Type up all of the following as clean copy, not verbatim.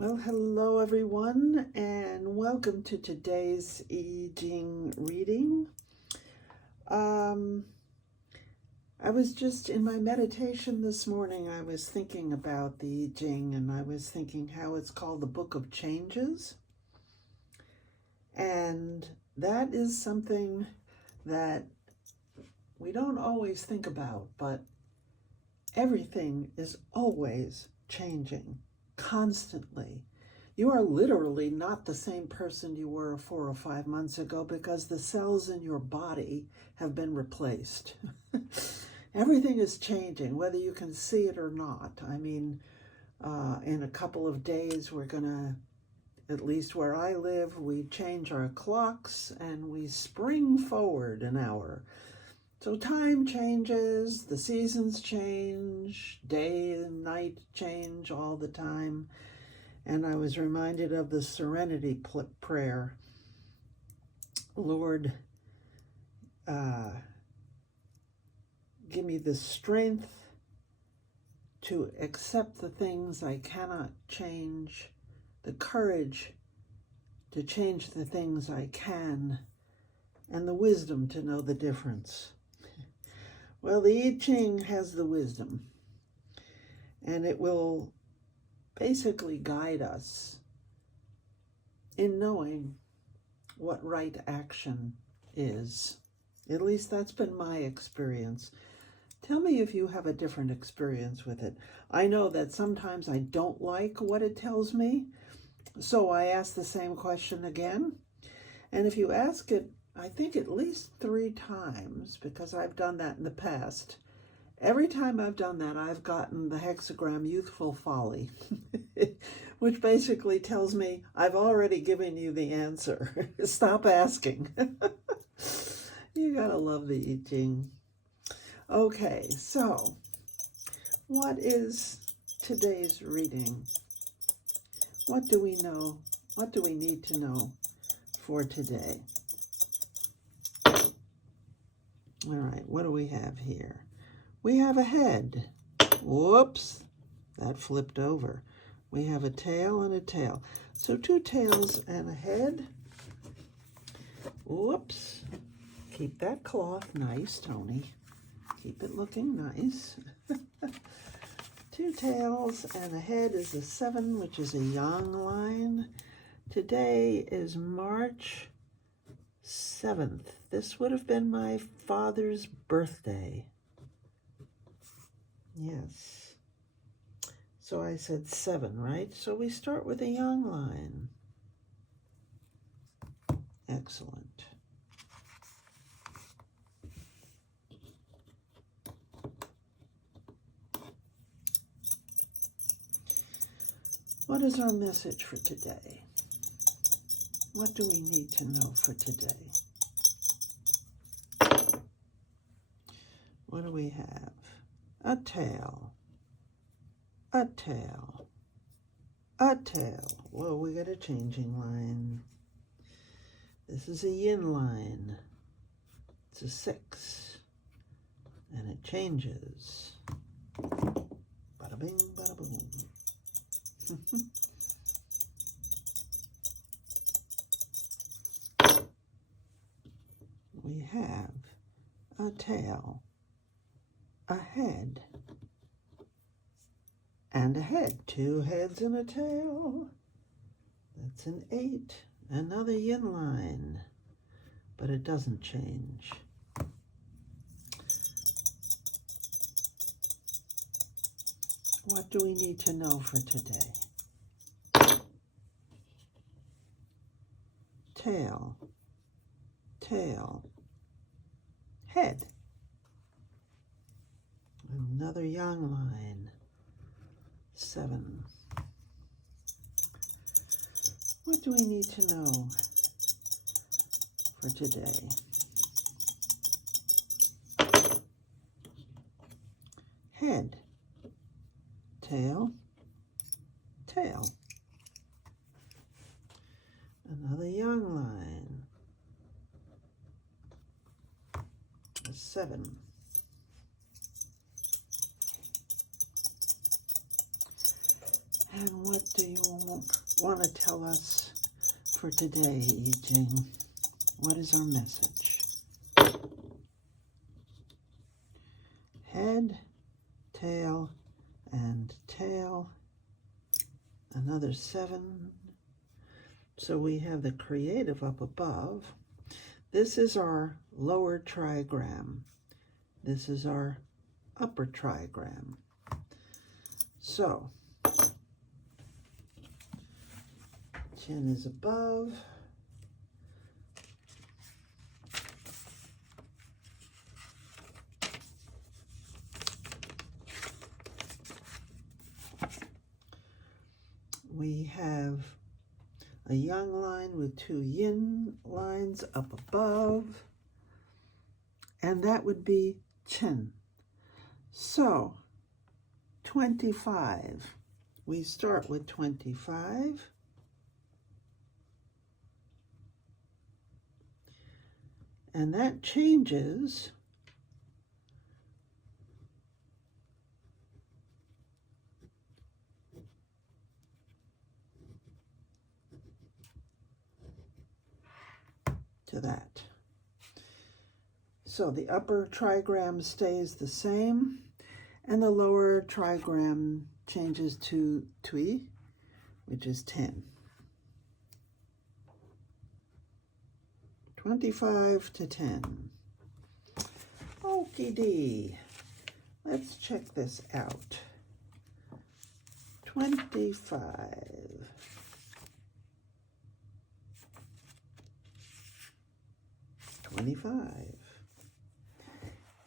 Well, hello everyone, and welcome to today's I Ching reading. I was just in my meditation this morning, I was thinking about the I Ching, and I was thinking how it's called the Book of Changes. And that is something that we don't always think about, but everything is always changing. Constantly. You are literally not the same person you were 4 or 5 months ago because the cells in your body have been replaced. Everything is changing, whether you can see it or not. I mean, in a couple of days, we're going to, at least where I live, we change our clocks and we spring forward an hour. So time changes, the seasons change, day and night change all the time. And I was reminded of the serenity prayer. Lord, give me the strength to accept the things I cannot change, the courage to change the things I can, and the wisdom to know the difference. Well, the I Ching has the wisdom, and it will basically guide us in knowing what right action is. At least that's been my experience. Tell me if you have a different experience with it. I know that sometimes I don't like what it tells me, so I ask the same question again. And if you ask it, I think at least 3 times, because I've done that in the past, every time I've done that, I've gotten the hexagram Youthful Folly, which basically tells me I've already given you the answer. Stop asking. You gotta love the I Ching. Okay, so what is today's reading? What do we know? What do we need to know for today? All right, what do we have here? We have a head. Whoops, that flipped over. We have a tail and a tail. So 2 tails and a head. Whoops. Keep that cloth nice, Tony. Keep it looking nice. 2 tails and a head is a 7, which is a yang line. Today is March 7th. This would have been my father's birthday. Yes. So I said 7, right? So we start with a yang line. Excellent. What is our message for today? What do we need to know for today? What do we have? A tail, a tail, a tail. Whoa, we got a changing line. This is a yin line. It's a 6, and it changes. Bada bing, bada boom. We have a tail, a head, and a head. 2 heads and a tail. That's an 8. Another yin line, but it doesn't change. What do we need to know for today? Tail, tail, head. Another yang line, 7. What do we need to know for today? Head, tail, tail. Another yang line, a 7. And what do you want to tell us for today, I Ching? What is our message? Head, tail, and tail. Another 7. So we have the creative up above. This is our lower trigram. This is our upper trigram. So, chin is above. We have a yang line with 2 yin lines up above, and that would be chin. So, 25. We start with 25. And that changes to that. So the upper trigram stays the same, and the lower trigram changes to tui, which is 10. 25 to 10. Okie dee. Let's check this out. 25.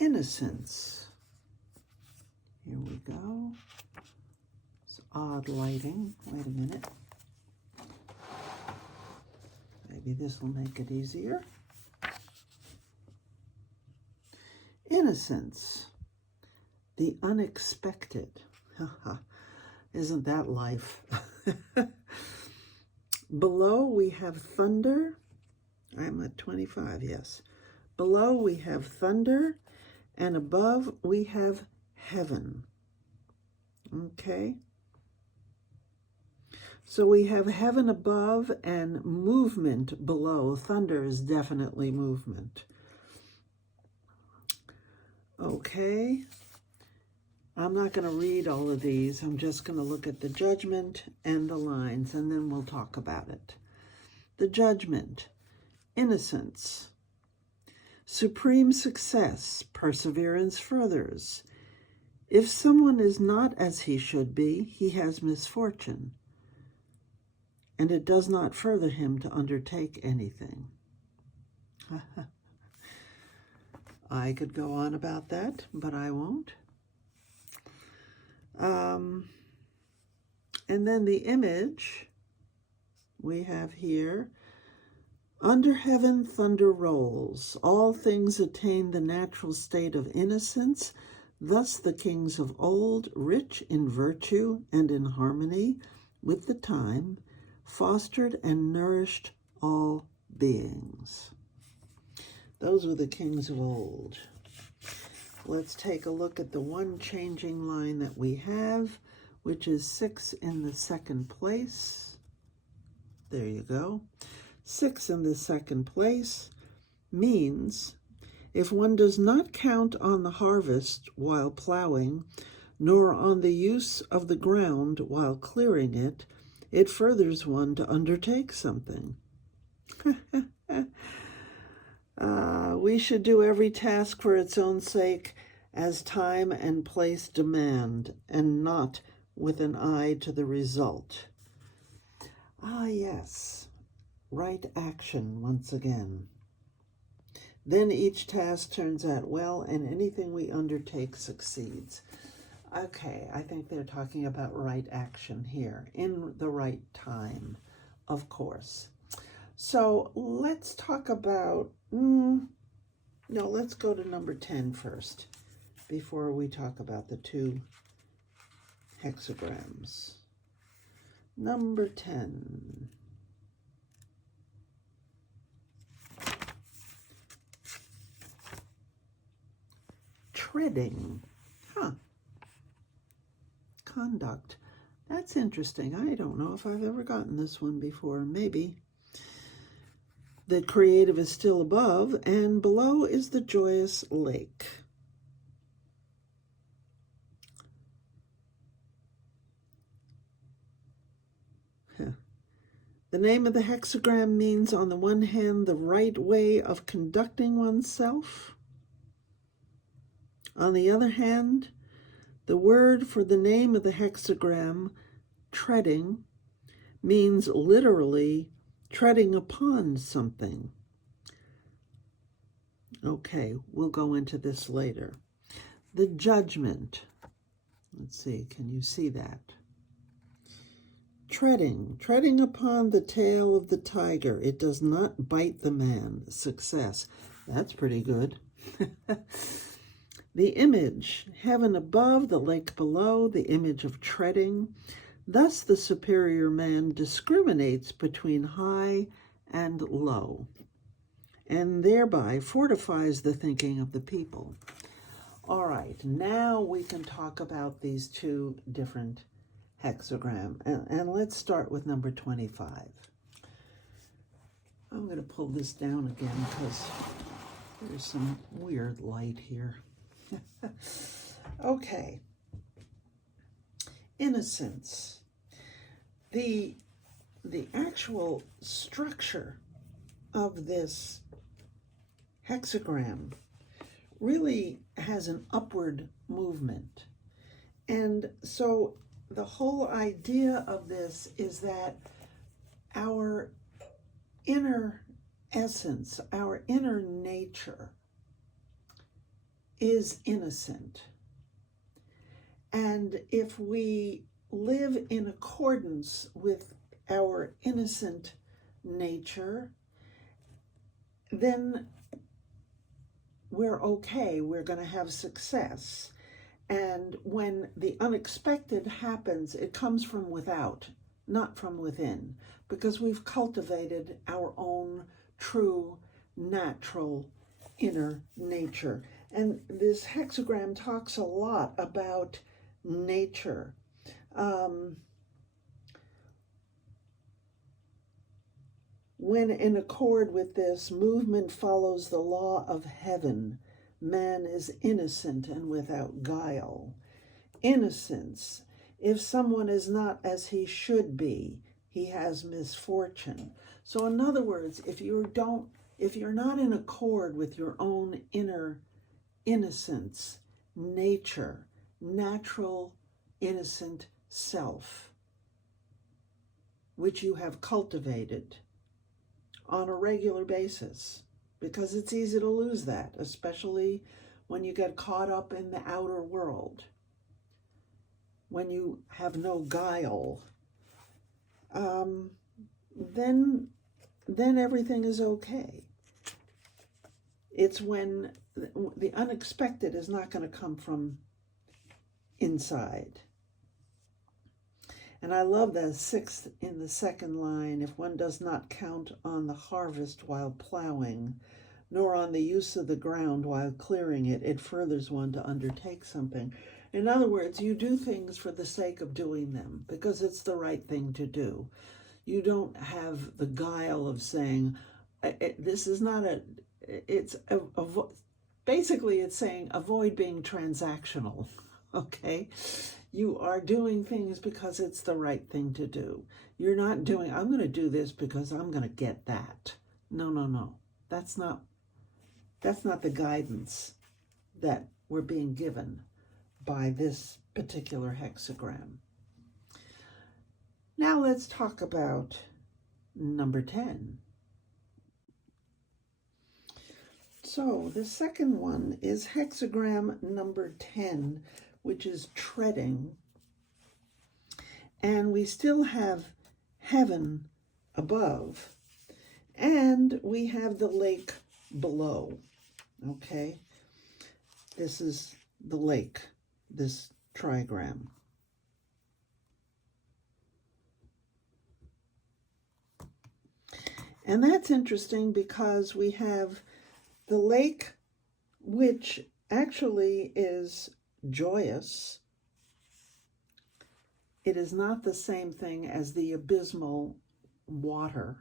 Innocence. Here we go. It's odd lighting. Wait a minute. Maybe this will make it easier. Innocence. The unexpected. Isn't that life? Below we have thunder. I'm at 25, yes. Below we have thunder, and above we have heaven. Okay? So we have heaven above and movement below. Thunder is definitely movement. Okay? I'm not going to read all of these. I'm just going to look at the judgment and the lines, and then we'll talk about it. The judgment. Innocence. Supreme success. Perseverance furthers. If someone is not as he should be, he has misfortune, and it does not further him to undertake anything. I could go on about that, but I won't. And then the image we have here. Under heaven thunder rolls. All things attain the natural state of innocence. Thus the kings of old, rich in virtue and in harmony with the time, fostered and nourished all beings. Those were the kings of old. Let's take a look at the one changing line that we have, which is 6 in the second place. There you go. 6 in the second place means if one does not count on the harvest while plowing, nor on the use of the ground while clearing it, it furthers one to undertake something. We should do every task for its own sake, as time and place demand, and not with an eye to the result. Ah, yes. Right action once again. Then each task turns out well, and anything we undertake succeeds. Okay, I think they're talking about right action here, in the right time, of course. So let's talk about, let's go to number 10 first, before we talk about the 2 hexagrams. Number 10. Treading. Conduct. That's interesting. I don't know if I've ever gotten this one before. Maybe. The creative is still above, and below is the joyous lake. The name of the hexagram means, on the one hand, the right way of conducting oneself. On the other hand, the word for the name of the hexagram, treading, means literally treading upon something. Okay, we'll go into this later. The judgment. Let's see, can you see that? Treading upon the tail of the tiger. It does not bite the man. Success. That's pretty good. The image, heaven above, the lake below, the image of treading. Thus the superior man discriminates between high and low, and thereby fortifies the thinking of the people. All right, now we can talk about these two different hexagram, and let's start with number 25. I'm going to pull this down again because there's some weird light here. Okay. Innocence. The actual structure of this hexagram really has an upward movement. And so the whole idea of this is that our inner essence, our inner nature is innocent. And if we live in accordance with our innocent nature, then we're okay, we're going to have success. And when the unexpected happens, it comes from without, not from within, because we've cultivated our own true, natural, inner nature. And this hexagram talks a lot about nature. When in accord with this, movement follows the law of heaven. Man is innocent and without guile. Innocence. If someone is not as he should be, he has misfortune. So in other words, if you're not in accord with your own inner innocence, nature, natural, innocent self, which you have cultivated on a regular basis, because it's easy to lose that, especially when you get caught up in the outer world, when you have no guile, then everything is okay. It's when the unexpected is not going to come from inside. And I love the sixth in the second line. If one does not count on the harvest while plowing, nor on the use of the ground while clearing it, it furthers one to undertake something. In other words, you do things for the sake of doing them, because it's the right thing to do. You don't have the guile of saying, this is not basically it's saying avoid being transactional, okay? You are doing things because it's the right thing to do. You're not doing, I'm going to do this because I'm going to get that. No. That's not the guidance that we're being given by this particular hexagram. Now let's talk about number 10. So the second one is hexagram number 10, which is treading. And we still have heaven above, and we have the lake below. Okay, this is the lake, this trigram. And that's interesting because we have the lake, which actually is joyous. it is not the same thing as the abysmal water.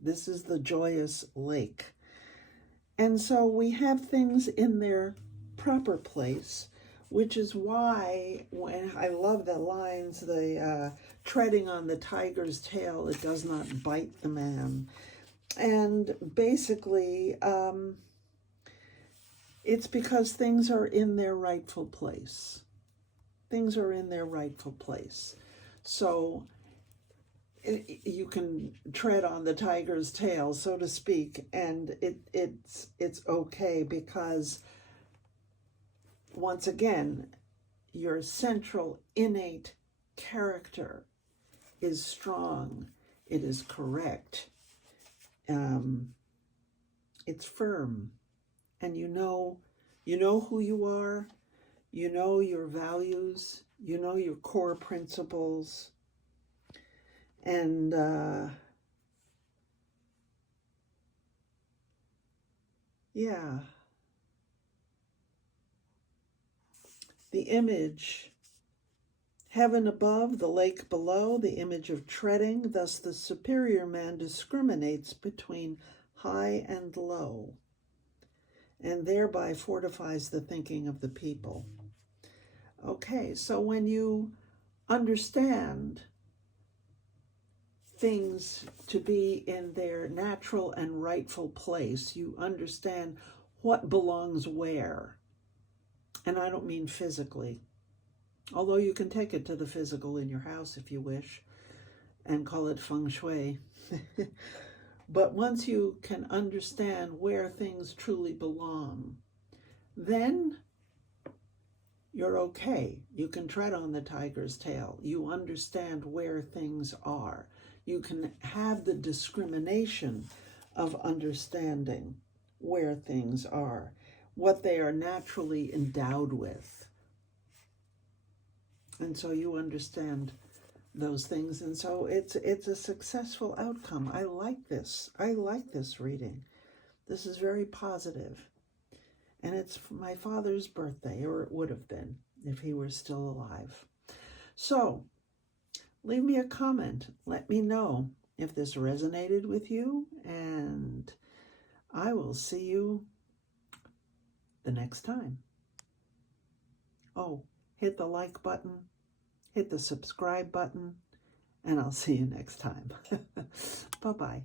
This is the joyous lake. And so we have things in their proper place, which is why when I love the lines, the treading on the tiger's tail, it does not bite the man. And basically, it's because things are in their rightful place. Things are in their rightful place. So you can tread on the tiger's tail, so to speak, and it's okay, because once again, your central innate character is strong. It is correct. It's firm, and you know who you are. You know your values. You know your core principles. And yeah, the image, heaven above, the lake below, the image of treading, thus the superior man discriminates between high and low, and thereby fortifies the thinking of the people. Okay, so when you understand things to be in their natural and rightful place, you understand what belongs where. And I don't mean physically, although you can take it to the physical in your house if you wish and call it feng shui. But once you can understand where things truly belong, then you're okay. You can tread on the tiger's tail. You understand where things are. You can have the discrimination of understanding where things are, what they are naturally endowed with. And so you understand those things. And so it's a successful outcome. I like this. I like this reading. This is very positive. And it's my father's birthday, or it would have been if he were still alive. So leave me a comment. Let me know if this resonated with you, and I will see you the next time. Oh, hit the like button, hit the subscribe button, and I'll see you next time. Bye-bye.